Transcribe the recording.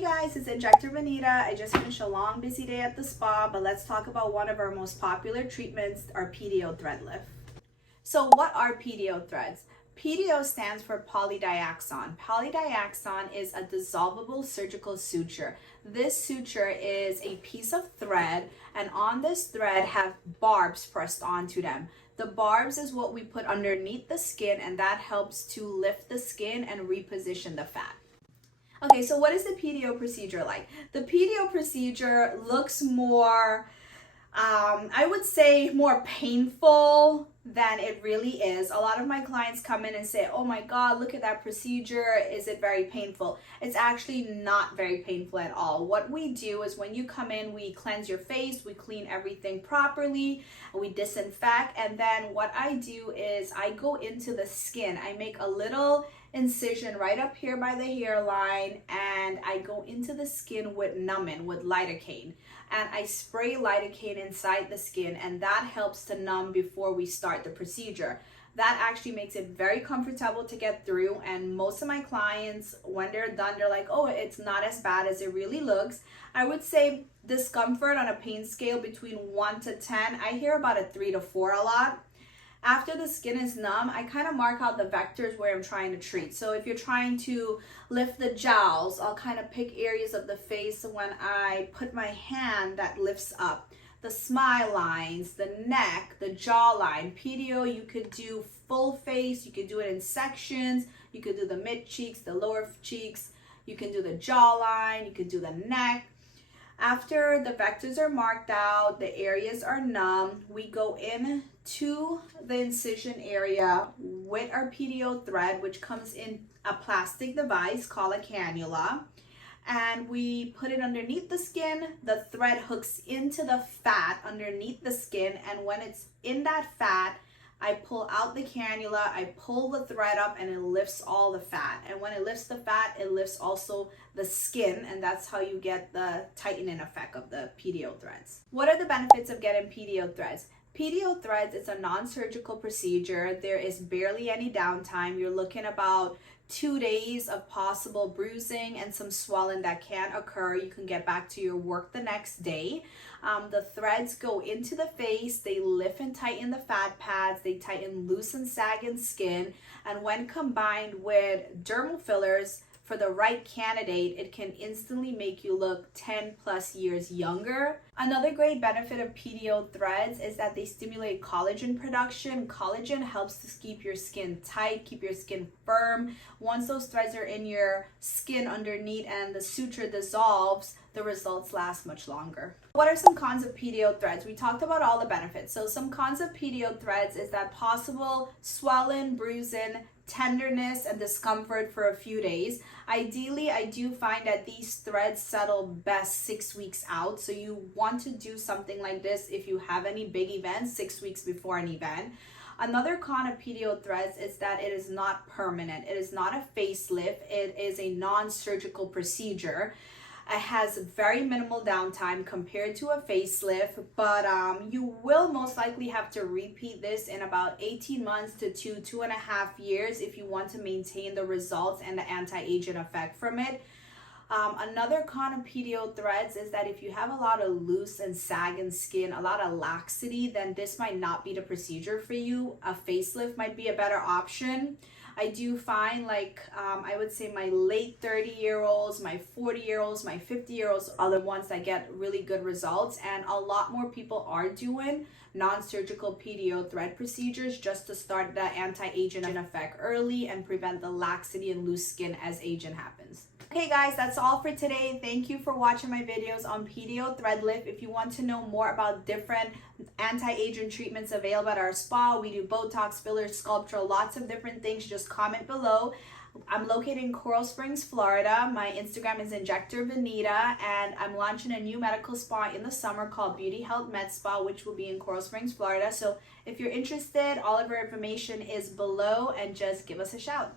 Hey guys, it's Injector Vanita. I just finished a long busy day at the spa, but let's talk about one of our most popular treatments, our PDO thread lift. So what are PDO threads? PDO stands for polydiaxon. Polydiaxon is a dissolvable surgical suture. This suture is a piece of thread, and on this thread have barbs pressed onto them. The barbs is what we put underneath the skin, and that helps to lift the skin and reposition the fat. Okay, so what is the PDO procedure like? The PDO procedure looks more, I would say more painful than it really is. A lot of my clients come in and say, oh my God, look at that procedure. Is it very painful? It's actually not very painful at all. What we do is when you come in, we cleanse your face, we clean everything properly, we disinfect, and then what I do is I go into the skin. I make a little incision right up here by the hairline, and I go into the skin with numbing, with lidocaine, and I spray lidocaine inside the skin, and that helps to numb before we start the procedure. That actually makes it very comfortable to get through, and most of my clients, when they're done, they're like, oh, it's not as bad as it really looks. I would say discomfort on a pain scale between 1 to 10, I hear about a 3 to 4 a lot. After the skin is numb, I kind of mark out the vectors where I'm trying to treat. So if you're trying to lift the jowls, I'll kind of pick areas of the face when I put my hand that lifts up. The smile lines, the neck, the jawline. PDO, you could do full face, you could do it in sections, you could do the mid cheeks, the lower cheeks, you can do the jawline, you could do the neck. After the vectors are marked out, the areas are numb, we go in to the incision area with our PDO thread, which comes in a plastic device called a cannula, and we put it underneath the skin. The thread hooks into the fat underneath the skin, and when it's in that fat, I pull out the cannula, I pull the thread up, and it lifts all the fat. And when it lifts the fat, it lifts also the skin, and that's how you get the tightening effect of the PDO threads. What are the benefits of getting PDO threads? PDO threads is a non-surgical procedure. There is barely any downtime. You're looking about 2 days of possible bruising and some swelling that can occur. You can get back to your work the next day. The threads go into the face, they lift and tighten the fat pads, they tighten loose and sagging skin, and when combined with dermal fillers for the right candidate, it can instantly make you look 10 plus years younger. Another great benefit of PDO threads is that they stimulate collagen production. Collagen helps to keep your skin tight, keep your skin firm. Once those threads are in your skin underneath and the suture dissolves, the results last much longer. What are some cons of PDO threads? We talked about all the benefits. So some cons of PDO threads is that possible swelling, bruising, tenderness, and discomfort for a few days. Ideally, I do find that these threads settle best 6 weeks out. So you want to do something like this if you have any big events 6 weeks before an event. Another con of PDO threads is that it is not permanent. It is not a facelift. It is a non-surgical procedure. It has very minimal downtime compared to a facelift, but you will most likely have to repeat this in about 18 months to 2.5 years if you want to maintain the results and the anti-aging effect from it. Another con of PDO threads is that if you have a lot of loose and sagging skin, a lot of laxity, then this might not be the procedure for you. A facelift might be a better option. I do find I would say my late 30-year-olds, my 40-year-olds, my 50-year-olds are the ones that get really good results, and a lot more people are doing non-surgical PDO thread procedures just to start the anti-aging effect early and prevent the laxity and loose skin as aging happens. Okay guys, that's all for today. Thank you for watching my videos on PDO thread lift. If you want to know more about different anti-aging treatments available at our spa, we do Botox, fillers, sculpture, lots of different things. Just comment below. I'm located in Coral Springs, Florida. My Instagram is Injector Vanita, and I'm launching a new medical spa in the summer called Health MedSpa, which will be in Coral Springs, Florida. So if you're interested, all of our information is below, and just give us a shout.